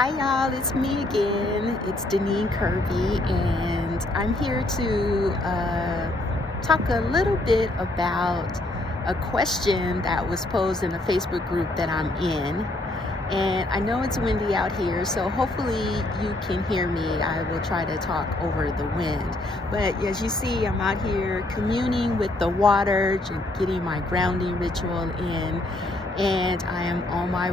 Hi, y'all. It's me again. It's Deneen Kirby, and I'm here to talk a little bit about a question that was posed in a Facebook group that I'm in. And I know it's windy out here, so hopefully you can hear me. I will try to talk over the wind. But as you see, I'm out here communing with the water, getting my grounding ritual in. And I am on my,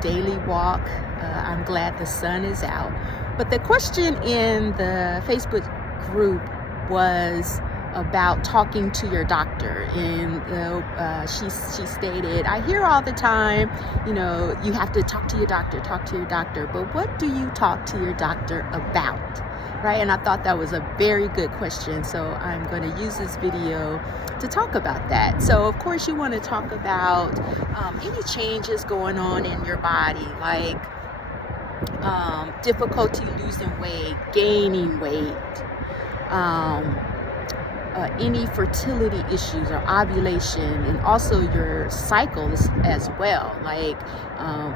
daily walk. I'm glad the sun is out. But the question in the Facebook group was about talking to your doctor, and she stated, I hear all the time, you have to talk to your doctor, but what do you talk to your doctor about, right? And I thought that was a very good question, so I'm going to use this video to talk about that. So of course you want to talk about any changes going on in your body, like difficulty losing weight, gaining weight, any fertility issues or ovulation, and also your cycles as well, like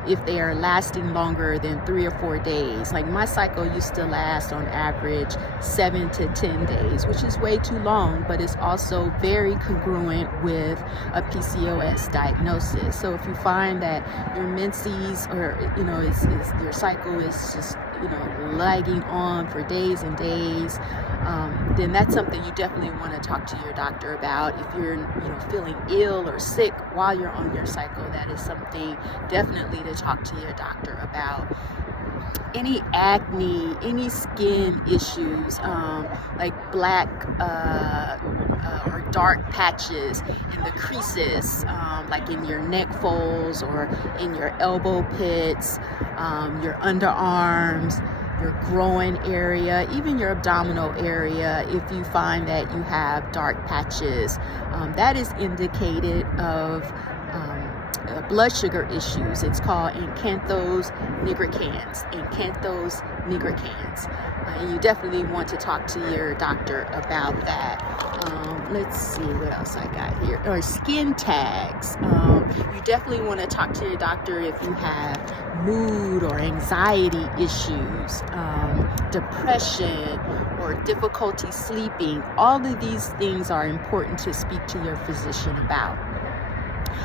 if they are lasting longer than 3 or 4 days. Like my cycle used to last on average 7 to 10 days, which is way too long, but it's also very congruent with a PCOS diagnosis. So if you find that your menses, or your cycle is just lagging on for days and days, then that's something you definitely want to talk to your doctor about. If you're feeling ill or sick while you're on your cycle, that is something definitely to talk to your doctor about. Any acne, any skin issues, like black or dark patches in the creases, like in your neck folds or in your elbow pits, your underarms, your groin area, even your abdominal area. If you find that you have dark patches, that is indicated of blood sugar issues. It's called Enchanthos nigricans. And you definitely want to talk to your doctor about that. Let's see what else I got here. Or skin tags. You definitely want to talk to your doctor if you have mood or anxiety issues, depression, or difficulty sleeping. All of these things are important to speak to your physician about.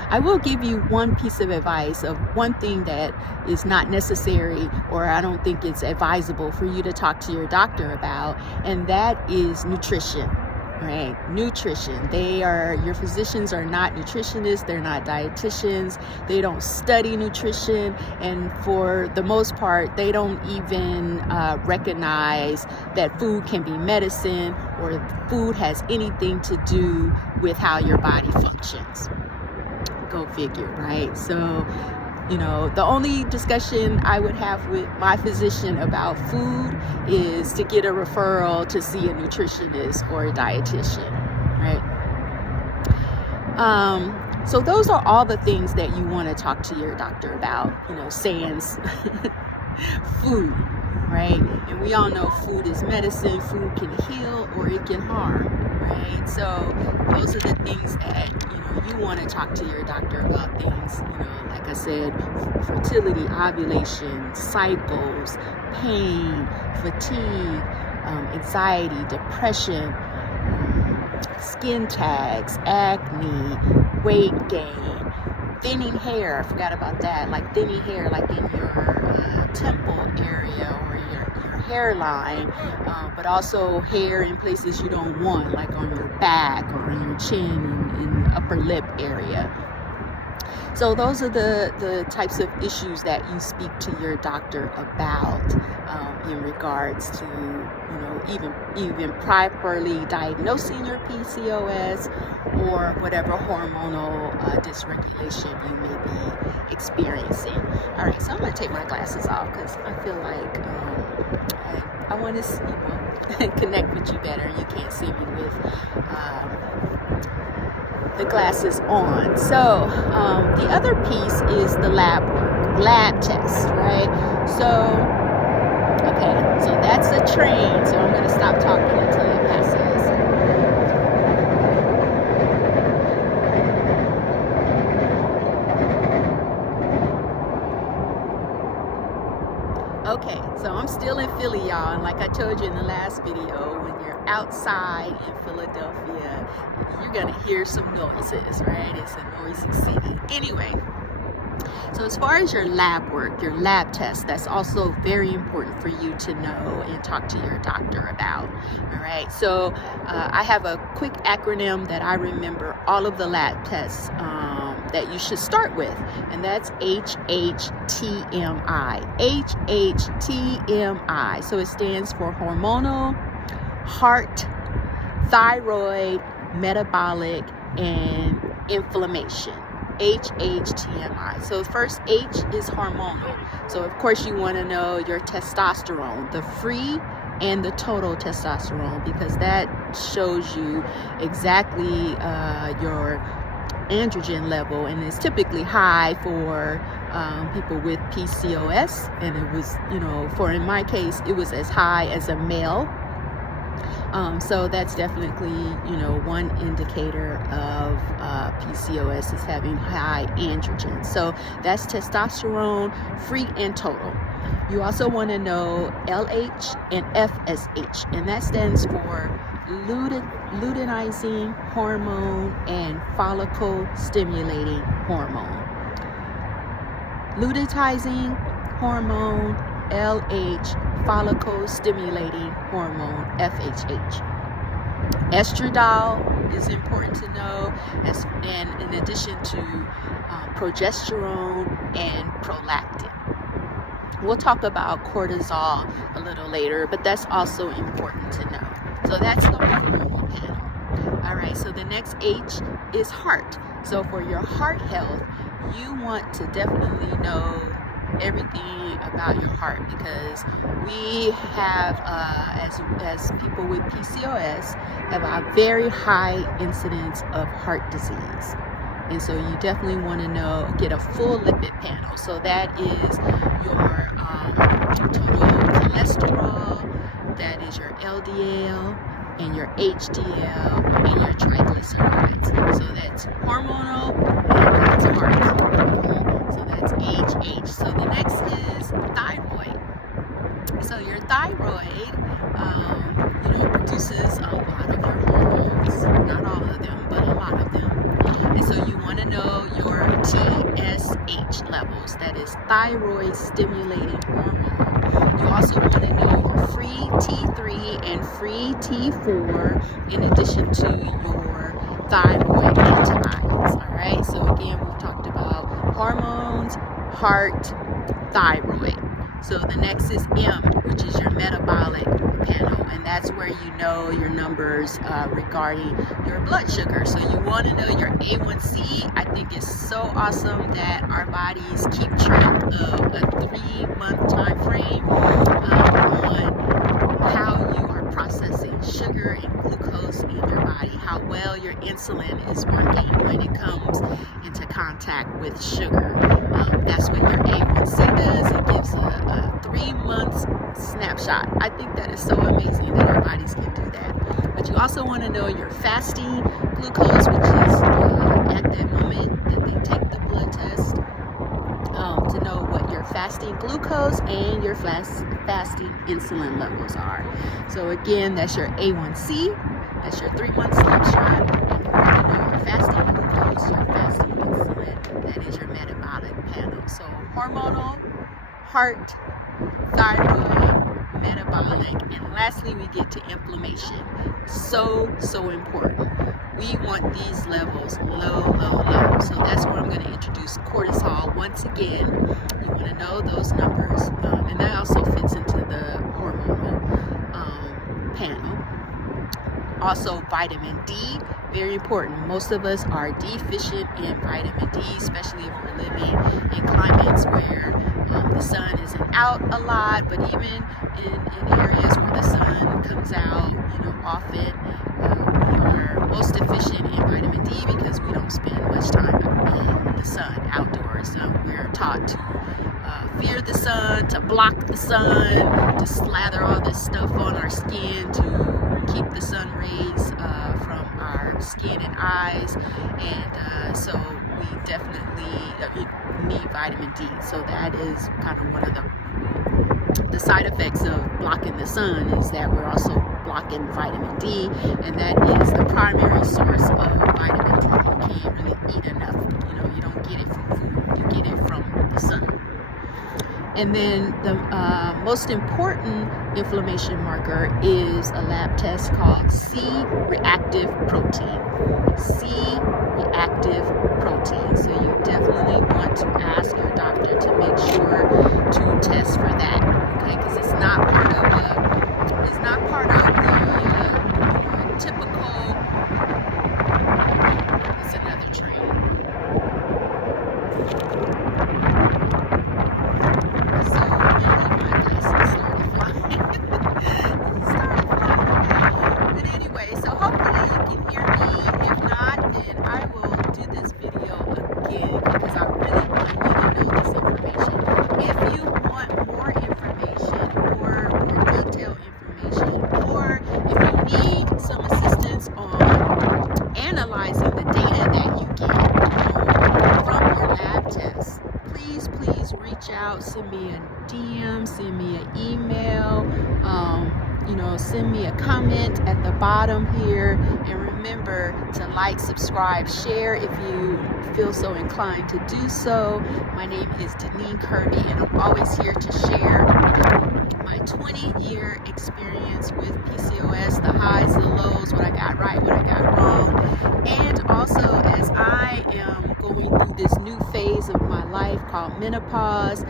I will give you one piece of advice of one thing that is not necessary, or I don't think it's advisable for you to talk to your doctor about, and that is nutrition, right? Nutrition. Your physicians are not nutritionists, they're not dietitians, they don't study nutrition, and for the most part, they don't even recognize that food can be medicine, or food has anything to do with how your body functions. Go figure, right? So, the only discussion I would have with my physician about food is to get a referral to see a nutritionist or a dietitian, right? So those are all the things that you want to talk to your doctor about, sans food, right? And we all know food is medicine. Food can heal or it can harm, right? So those are the things that you want to talk to your doctor about. Things, like I said, fertility, ovulation, cycles, pain, fatigue, anxiety, depression, skin tags, acne, weight gain, thinning hair. I forgot about that. Like thinning hair, like in your temple area or your hairline, but also hair in places you don't want, like on your back or on your chin and upper lip area. So those are the types of issues that you speak to your doctor about in regards to even properly diagnosing your PCOS or whatever hormonal dysregulation you may be experiencing. All right, so I'm going to take my glasses off because I feel like I want to connect with you better. You can't see me with the glasses on. So the other piece is the lab test, right? So okay, so that's a train, so I'm going to stop talking until it passes. still in Philly, y'all, and like I told you in the last video, when you're outside in Philadelphia, you're gonna hear some noises, right? It's a noisy city. Anyway, so as far as your lab work, your lab tests, that's also very important for you to know and talk to your doctor about. All right, so I have a quick acronym that I remember all of the lab tests that you should start with, and that's HHTMI. HHTMI. So it stands for hormonal, heart, thyroid, metabolic, and inflammation. HHTMI. So first H is hormonal. So of course you want to know your testosterone, the free and the total testosterone, because that shows you exactly your androgen level, and it's typically high for people with PCOS, and it was, for in my case, it was as high as a male. So that's definitely, one indicator of PCOS is having high androgen. So that's testosterone, free and total. You also want to know LH and FSH, and that stands for luteinizing hormone and follicle stimulating hormone. Luteinizing hormone, LH, follicle stimulating hormone, FSH. Estradiol is important to know, and in addition to progesterone and prolactin. We'll talk about cortisol a little later, but that's also important to know. So that's the hormone panel. All right, so the next H is heart. So for your heart health, you want to definitely know everything about your heart, because we have, as people with PCOS, have a very high incidence of heart disease. And so you definitely want to get a full lipid panel. So that is your total cholesterol, that is your LDL, and your HDL, and your triglycerides. So that's hormonal, and that's heart. So that's HH. So the next is thyroid. So your thyroid, produces a lot of your hormones. Not all of them, but a lot of them. And so you want to know your TSH levels, that is thyroid stimulating hormone. You also want to know your free T3 and free T4, in addition to your thyroid antibodies. All right, so again, we've talked about hormones, heart, thyroid. So the next is M, which is your metabolic panel, and that's where you know your numbers regarding your blood sugar. So you want to know your A1C. I think it's so awesome that our bodies keep track of a 3-month time frame on how you are processing sugar and glucose in your body, how well your insulin is working when it comes into contact with sugar. That's what your A1C does. It gives a 3-month snapshot. I think that is so amazing that our bodies can do that. But you also want to know your fasting glucose, which is at that moment that they take the blood test, to know what your fasting glucose and your fasting insulin levels are. So again, that's your A1C, that's your 3-month snapshot, and you want to know your fasting glucose, your fasting insulin, that is your metabolic panel. So hormonal, heart, thyroid, metabolic, and lastly we get to inflammation. So important. We want these levels low. So that's where I'm going to introduce cortisol once again. You want to know those numbers, and that also fits into the hormonal panel. Also vitamin D, very important. Most of us are deficient in vitamin D, especially if we're living in climates where the sun isn't out a lot, but even in areas where the sun comes out, often, we are most deficient in vitamin D because we don't spend much time in the sun, outdoors. We're taught to fear the sun, to block the sun, to slather all this stuff on our skin to keep the sun rays from our skin and eyes, and so we definitely need vitamin D. So that is kind of one of the side effects of blocking the sun is that we're also blocking vitamin D, and that is the primary source of vitamin D. You can't really eat enough. You don't get it from food, you get it from the sun. And then the most important inflammation marker is a lab test called C-reactive protein. C-reactive protein. So you definitely want to ask your doctor to make sure to test for that, okay? Because it's not part of the typical. It's another train. But anyway, so hopefully you can hear me. If not, then I will do this video again because I really want you to know this information. If you want more information or more detailed information, or if you need some assistance on analyzing the data that you get from your lab tests, please reach out, send me a DM, send me an email, send me a comment at the bottom here, and remember to like, subscribe, share if you feel so inclined to do so. My name is Deneen Kirby, and I'm always here to share my 20-year experience with PCOS, the highs, the lows, what I got right, what I got wrong, and also as I am going through this new phase of my life called menopause.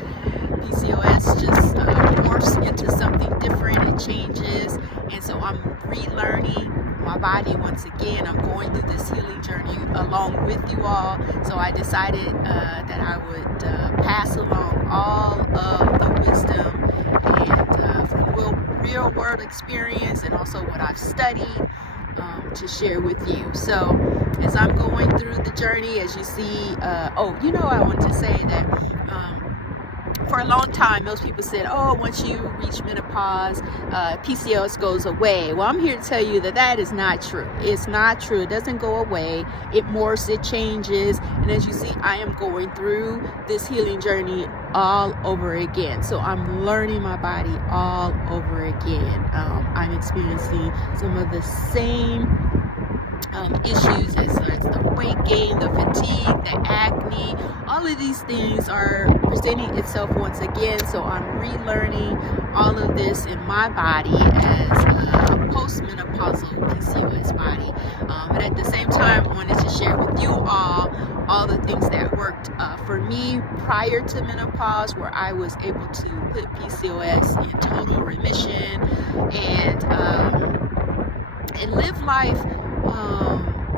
PCOS just morphs into something different, it changes, and so I'm relearning my body once again. I'm going through this healing journey along with you all, so I decided that I would pass along all of the wisdom and from real world experience and also what I've studied to share with you. So as I'm going through the journey, as you see, I want to say that for a long time, most people said, oh, once you reach menopause, PCOS goes away. Well, I'm here to tell you that that is not true. It's not true. It doesn't go away. It morphs, it changes. And as you see, I am going through this healing journey all over again. So I'm learning my body all over again. I'm experiencing some of the same issues as the weight gain, the fatigue, the acne. All of these things are presenting itself once again, so I'm relearning all of this in my body as a postmenopausal PCOS body. But at the same time, I wanted to share with you all the things that worked for me prior to menopause, where I was able to put PCOS in total remission and live life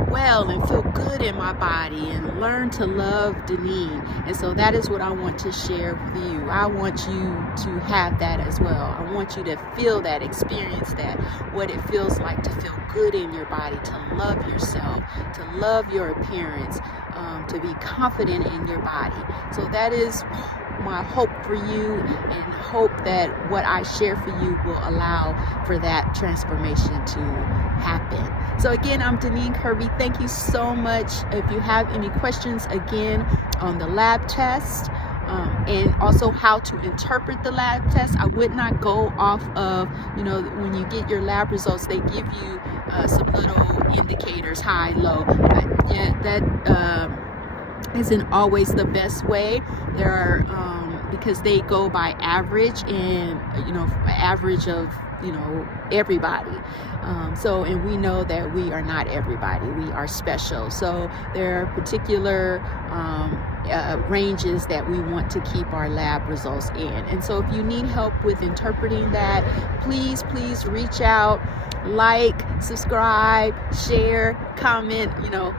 well and feel good in my body and learn to love Deneen. And so that is what I want to share with you. I want you to have that as well. I want you to feel that, experience that, what it feels like to feel good in your body, to love yourself, to love your appearance, to be confident in your body. So that is my hope for you, and hope that what I share for you will allow for that transformation to happen. So again, I'm Deneen Kirby. Thank you so much. If you have any questions again on the lab test, and also how to interpret the lab test, I would not go off of, when you get your lab results, they give you some little indicators, high, low. That isn't always the best way. There are because they go by average, and average of everybody. And we know that we are not everybody. We are special. So there are particular ranges that we want to keep our lab results in. And so if you need help with interpreting that, please reach out, like, subscribe, share, comment,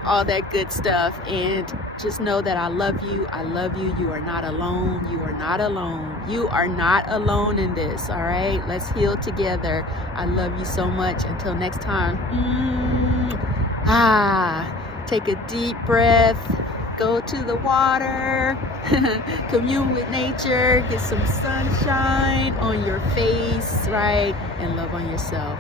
all that good stuff. And just know that I love you. I love you. You are not alone. You are not alone. You are not alone in this. All right. Let's heal together. I love you so much. Until next time. Take a deep breath. Go to the water. Commune with nature. Get some sunshine on your face, right? And love on yourself.